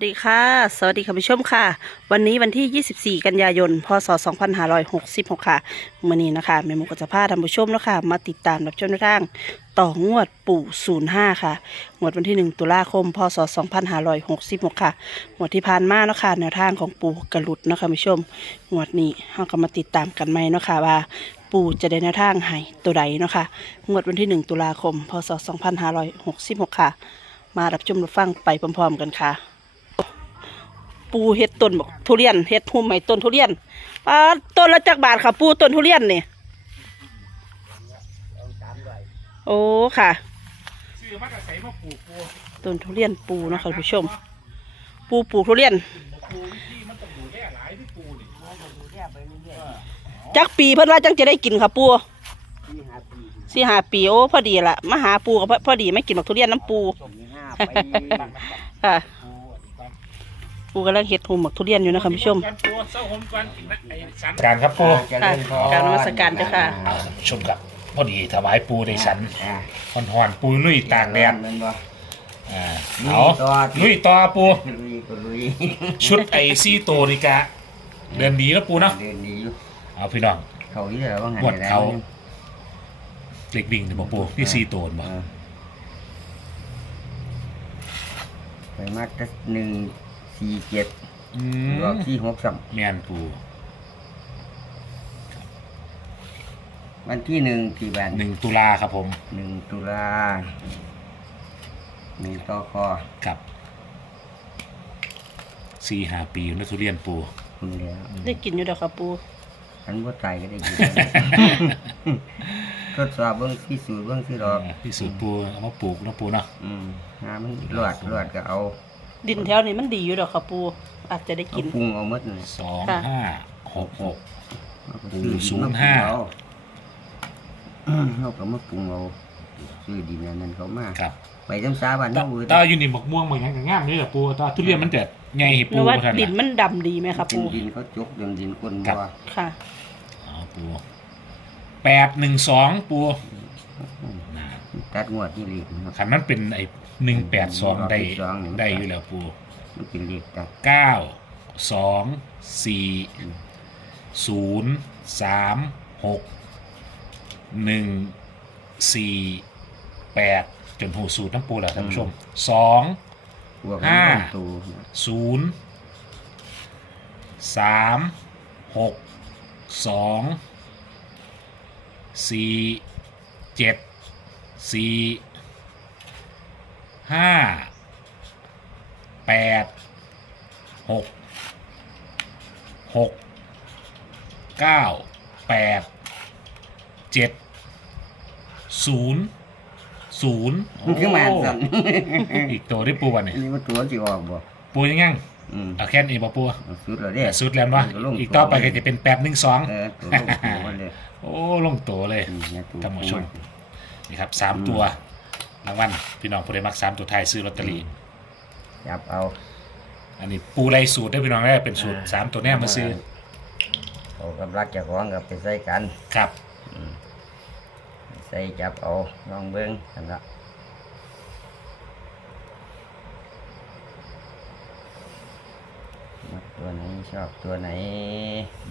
สวัสดีค่ะ สวัสดีคุณผู้ชมค่ะ วันนี้วันที่ 24 กันยายน พศ 2566 ค่ะมื่อนี้นะคะแม่มูก็จะพาท่านผู้ชมนะคะมาติดตามรับชมแนวทางต่องวดปู่ 05 ค่ะ งวดวันที่ 1 ตุลาคม พศ 2566 ค่ะ งวดที่ผ่านมาเนาะคะแนวทางของปู่กระลุดนะคะคุณผู้ชม งวดนี้เราก็มาติดตามกันไหมเนาะค่ะว่าปู่จะได้แนวทางให้ตัวใดเนาะค่ะ งวดวันที่ 1 ตุลาคม พศ 2566 ค่ะ มารับชมรับฟังไปพร้อมๆ กันค่ะ ปูเฮ็ดต้นบอกทุเรียนเฮ็ดหุ่มใหม่ต้นทุเรียนปาดต้นละจักบาทค่ะ ปูต้นทุเรียนนี่โอ้ค่ะซื้อมาจากใส่มาปลูกปูต้นทุเรียนปูเนาะค่ะคุณผู้ชม ปูปลูกทุเรียนปลูกที่มันต้องดูแลหลายที่ปูนี่จักปีเพิ่นว่าจังจะได้กินค่ะปูสี่ห้าปีโอ้พอดีละมาหาปูกับพอดีไม่กินบักทุเรียนน้ำปูค่ะ ปูกำลังเฮ็ดหุ่มบักทุเรียนอยู่นะคะคุณผู้ชมกันปูเศร้าหมกันกินนะไอ้สันการครับปูค่ะกรารนมัสการเจ้าค่ะ เอาชมกับพอดีถวายปูในสันหอนหอนๆปูลุยตากแดดอ่าเอาลุยต่อปูลุยก็ลุยชุดไอซี่โตวนี่กะเดือนดีแล้วปูเนาะเดินดีอยู่เอาพี่น้องเขาเยอะว่าไงหมดเขาเล็กดิ่งนี่บอกปูที่ซี่โตนบอกไปมาตัหนึ่ง สี่เจ็ดอืรอบมที่หกสามแมนปูวันที่หนึ่งกี่วันหนึ่งตุลาครับผมหนึ่งตุลาหนึ่งต่อคอกับสี่ห้าปีนักทุเรียนปูคุณแล้ว ได้กินอยู่เด้อค่ะปูฉันว่าตายก็ได้กิน ทดสอบเบื้องที่สูตรเบื้องที่รอบพี่สูตรปูเอามาปลูกเนาะปูเนาะอืมหามันรอดรอดก็เอา ดินแถวนี้มันดีอยู่เด้อค่ะปู อาจจะได้เอากินปรุงเอาหมดเลยสองค่ะ ห้าหกหก เอาไปปรุงซื้อศูดินย์มาห้าปรุงเอาอืมเขาก็มาปรุงเอาซื้อดินอันนั้นเขามาครับไปจำสาบ้านตาเขาเว้ยตาอยู่นี่บักม่วงบางอย่างก็งามเลยแหละปูตาทุเรียนมันเด็ดไงให้หปูรือว่าท่านดินน่ะ มันดำดีไหมคะเป็นปู ดินเขาจกเดินดินก้นครับ บ่อค่ะเอาปูแปดหนึ่งสองปูน่ะตัดงวดที่เหล็กนะครับขันมันเป็นไอ้ หนึ่งแปดสองได้สองนี่ได้อยู่แล้วปูมันเป็นเหล็กตัดเก้าสองสี่ศูนย์สามหกหนึ่งสี่แปดจนหูสูตรน้ำปูแหละท่านผู้ชมสองพวกห้ามันตูนะศูนย์สามหกสองสี่เจ็ดสี่ ห้าแปดหกหกเก้าแปดเจ็ดศูนย์ศูนย์มันคือมาสั่นอีกตัวได้ปูวันเนี่ยนี่มันตัวสิออกบ่ปูยังยังอืมเอาแค่นี้บ่ปูเอาสุดแล้วเด้แต่สุดแล้ววะมันก็ลงอีกต่อไปก็จะเป็นแปดหนึ่งสองเออตัวลงตัวเลยโอ้ลงตัวเลยอืมเนี่ยตัวท่านผู้ชมนี่ครับสามตัว รางวัลพี่น้องผู้ใดมักสามตัวไทายซื้อลอตเตอรี่จับเอาอันนี้ปูไรสูตรได้อพี่น้องได้อเป็นสูตรสามตัวแน่มาซื้อเอากำลังเจะของกับไปใส่กัน ครับ ใส่จับเอาลองเบิ้งกันละมักตัวไหนชอบตัวไหน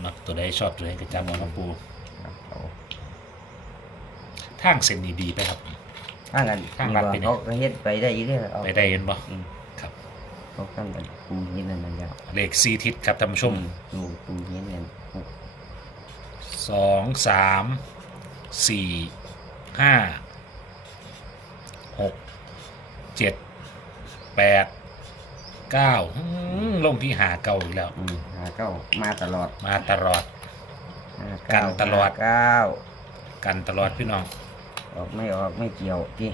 มักตัวใดชอบตัวใดก็จำเอาครับปูจับเอา ทางเส้นนี้ดีไปครับ ถ้างั้นข้างรัดไปเนี่ย เขาก็เฮ็ดไปได้อีเรื่อยเอาไปได้เห็นบ่อืมครับ เขาตั้งกันปูหินนั่นนั่นแล้วเลขสี่ทิศครับท่านผู้ชมดูปูหินนั่นสองสามสี่ห้าหกเจ็ดแปดเก้าอืมลงที่หาเก่าอีกแล้ว อืมหาเก้ามาตลอดมาตลอด ห้ากันตลอด ห้าเก้ากันตลอดพี่น้อง ออกไม่ออกไม่เกี่ยวที่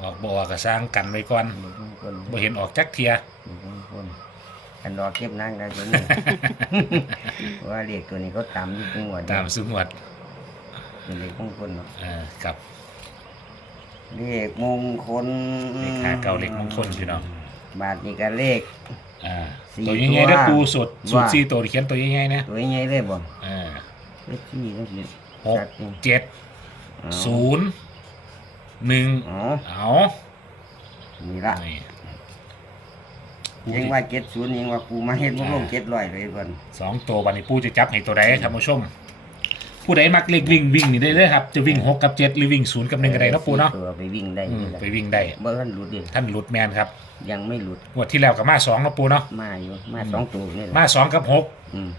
ออกบออกก็สร้างกันไว้ก่อนดูข้างบนบ่เห็นออกจักเทียดูข้างบนกันรอเก็บนั่งได้ตัวนี้เพราะว่าเด็กตัวนี้เขาตามที่จังหวัดตามสุงวดเป็นเด็กมงคลเนาะเออครับเลขมงคลเลขหาเก่าเลขมงคลพี่น้องบาทนี่ก็เลข อ่าสี่ตัวใหญ่ๆได้อตัวปูสุดสุดว่า สี่ตัวที่เขียนตัวใหญ่ๆนะตัวใหญ่เลยบ่อ่าเลขที่ก็คือหกจัดนี่เจ็ดเอา ศูนย์หนึ่งอ๋อเอานี่ละนี่ปูยังว่าเจ็ดศูนย์ยังว่าปูมาเฮ็ดบ่ลงเจ็ดร้อยเลยเพิ่นสองตัววันนี้ปูจะจับให้ตัวใดท่านผู้ชมผู้ใดมักเล็กวิ่งวิ่งนี่ได้เลยครับ จะวิ่งหกกับเจ็ดหรือวิ่งศูนย์กับหนึ่งก็ได้เนาะปูเนาะตัวไปวิ่งได้อืมนี่แหละไปวิ่งได้บ่ทันหลุดดิท่านหลุดแมนครับยังไม่หลุดงวดที่แล้วกับมาสองเนาะปูเนาะมาอยู่มาสองตัวนี่แหละมาสองกับหกอืม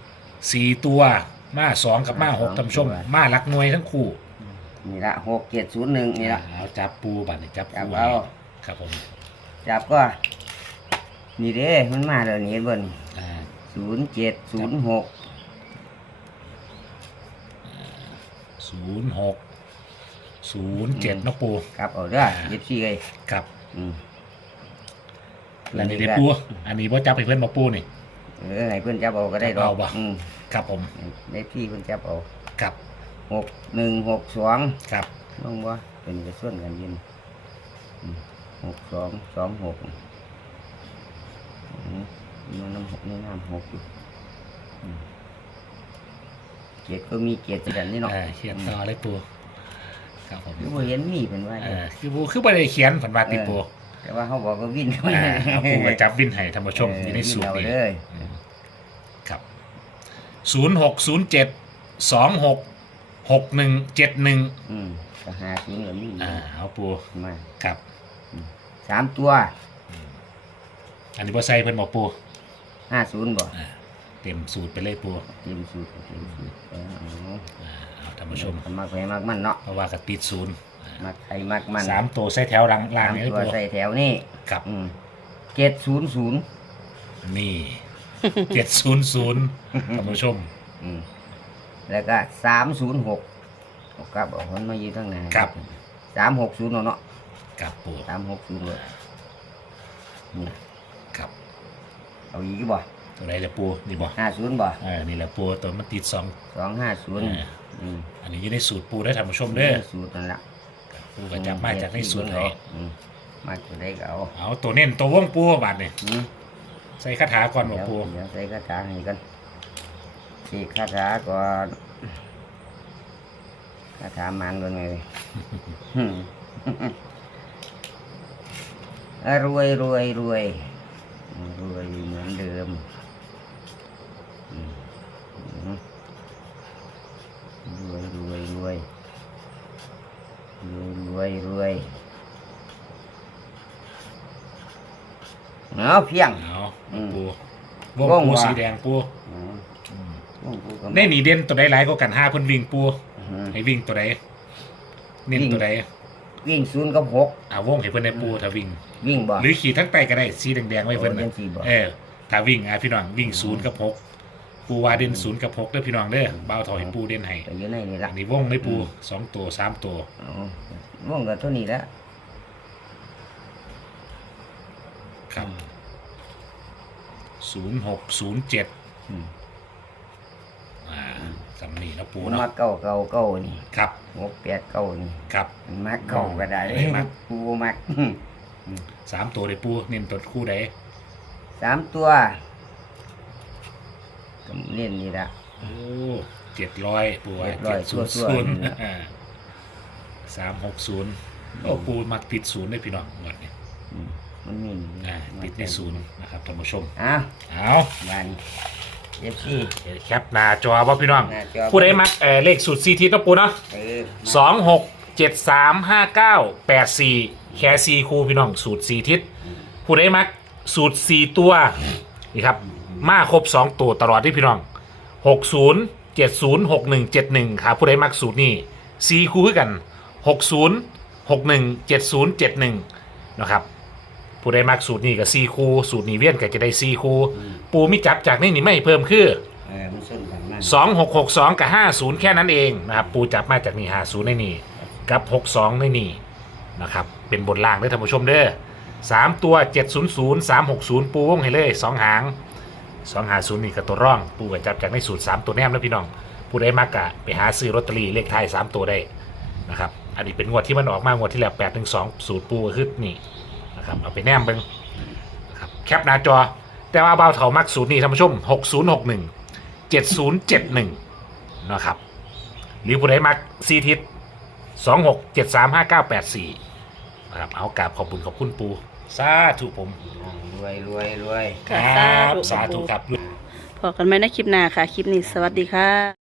สี่ตัว มาสองกับมาหกมาสองท่านผู้ชมตัวมาหลักหน่วยทั้งคู่ นี่ละหกเจ็ดศูนย์หนึ่งนี่ละ เอาจับปูบัตรจับจับปูเอา ครับผมจับก็ นี่เด้มันมาแล้วนี่เบิ่นอ่าศูนย์เจ็ดศูนย์หกศูนย์หกศูนย์เจ็ดนาะปู ครับเอาเด้อยิบซี่เลยครับอืมแล้วนี่ได้ปู อันนี้ว่าจับให้เพื่อนมาปูนี่ เออให้เพิ่นจับเอาก็ได้ดอกเอาบ่ อืมครับผมได้พี่เพิ่นจับเอา ครับ หกหนึ่งหกสองครับลงบ่เป็นกระส่วนกันยินอืมหกสองสองหกอืมมันน้ำหกนี่น้ำหกอยู่อืมเจ็ดก็มีเจ็ดสิดันนี่เนาะอ่าเขียนต่อเลยปูครับผมคือบ่เห็นมีเป็นว่าเอเด้อคือปูคือไม่ได้เขียนผันบาติปูแต่ว่าเขาบอกว่าวิ่งเข้าอ่ามาเอาปูมาจับวินให้ท่านผู้ชมอยู่ในสูตรเออนี้วิ่งเอาเลยอืมครับศูนย์หกศูนย์เจ็ดสองหก หกหนึ่งเจ็ดหนึ่งอืมก็หาศูนย์ก็มีอ่าเอาปูมาครับ สามตัวอันนี้ว่าใส่เพิ่นบอกปูห้าศูนย์บ่อ่าเต็มสูตรไปเลยปูเต็มสูตรเต็มสูตรเออเอาอ่าเอาท่านผู้ชมมักไปมักมันเนาะเพราะว่ากับติดศูนย์มักใครมักมันสามตัวใส่แถวล่างล่างสามนี่เลยตัวปูใส่แถวนี่ครับอืมเจ็ดศูนย์ศูนย์นี่เจ็ดศูนย์ศูนย์ท่านผู้ชม อืม แล้วก็สามศูนย์หกกับเอาคนมาอยู่ทั้งไหนครับ สามหกศูนย์เนาะกับปูสามหกศูนย์เลยนี่ครับเอาอีกบ่ตัวไหนแหละปูนี่บ่ห้าศูนย์บ่เออนี่แหละปูตัวมันติดสองสองห้าศูนย์อ่าอืมอันนี้อยู่ในสูตรปูได้ท่านผู้ชมเด้อสูตรนั่นละปูก็จับมาจากในสูตรไหนอืมมาจากได้ก็เอาเอาตัวเน้นตัววงปูบาดนี่อืมใส่คาถาก่อนบ่เดี๋ยวปูเดี๋ยวใส่คาถาให้กัน สีคาถาก่อนคาถามันก่อนเลยอืมอะรวยรวยรวยรวยเหมือนเดิมอืมอืมรวยรวยรวยรวยรวยรวยเอาเพียงเอาอืมปูวงวงปูว่ะสีแดงปูอืม วงกูก็ในนี่เด่นตัวใดหลายก็กันห้าเพิ่นวิ่งปูอืมให้วิ่งตัวใดเน้นวิ่ง ตัวใดวิ่งศูนย์กับหกอ่าวงให้เพิ่นได้ปูถ้าวิ่ง วิ่งบ่หรือขี่ทั้งไตก็ได้สีแดงๆไว้เพิ่นโอ้น่ะจังสิบ่ เออถ้าวิ่งอะพี่น้องวิ่งศูนย์กับหกปูว่าเด่นศูนย์กับหกเด้อพี่น้องเด้อบ่าวถอยปูเด่นให้ไปอยู่ในนี่ละอันนี้วงไม่ปูสองตัวสามตัวเอาวงกับตัวนี้ละครับศูนย์หกศูนย์เจ็ดอืมอ่า สำนีนะปูมาเนาะเก้าเก้าเก้านี่ครับหกแปดเก้านี่ครับ มันมักเก้าก็ได้เอ้ยมักปูมักสามตัวเลยปูเน้นตัวคู่ใดสามตัวก็เล่นนี่ละ โอ้เจ็ดร้อยปูเจ็ดร้อยศูนย์ชั่วศูนๆย์นี่นะสามหกศูนย์โอ้ปูมักติดศูนย์ได้พี่น้องงวดนี้อืมมันมีอ่าติดในศูนย์นะครับท่านผู้ชม อ้าวเอาบาน เอฟซีเดี๋ยวแคปหน้าจอว่าพี่น้อง หน้าจอผู้ใดมักเอ่อเลขสูตรซีทีต้องปูเนาะเออสองหกเจ็ดสามห้าเก้าแปดสี่แค่สี่คู่พี่น้องสูตรสี่ทิศผู้ใดมักสูตรสี่ตัวนี่ครับ มาครบสองตัวตลอดที่พี่น้องหกศูนย์เจ็ดศูนย์หกหนึ่งเจ็ดหนึ่งครับผู้ใดมักสูตรนี้สี่คู่คือกันหกศูนย์หกหนึ่งเจ็ดศูนย์เจ็ดหนึ่งนะครับ ผู้ใดมักสูตรนี้กับสี่คู่สูตรนี้เวียนก็จะได้สี่คู่ ปูมิจับจากนี่นี่ไม่เพิ่มคือเออมันส้นกันมากสองหกหกสองกับห้าศูนย์แค่นั้นเองนะครับปูจับมาจากนี่ห้าศูนย์ในนี่กับหกสองในนี่นะครับเป็นบนล่างเด้อท่านผู้ชมเด้อสามตัวเจ็ดศูนย์ศูนย์สามหกศูนย์ปูวงให้เลยสองหางสองหาศูนย์นี่กับตัวร่อง ปูก็จับจากในสูตรสามตัวแนมแล้วพี่น้องผู้ได้มากกะไปหาซื้อลอตเตอรี่เลขท้ายสามตัวได้นะครับอันนี้เป็นงวดที่มันออกมางวดที่แล้วแปดถึงสองสูตรปูก็คือนี่นะครับเอาไปแนมเบิ้งนะครับแคปหน้าจอ แต่ว่าเบาเถามักสูตรนี้ท่านผู้ชมหกศูนย์หกหนึ่งเจ็ดศูนย์เจ็ดหนึ่งนะครับหรือผู้ใดมักซีทิศสองหกเจ็ดสามห้าเก้าแปดสี่นะครับเอากราบขอบคุณขอบคุณปูสาธุผมอ่ารวยรวยรวย ค่ะครับสาสาธุธุครับ พอกันไหมในคลิปหน้าค่ะ คลิปนี้สวัสดีค่ะ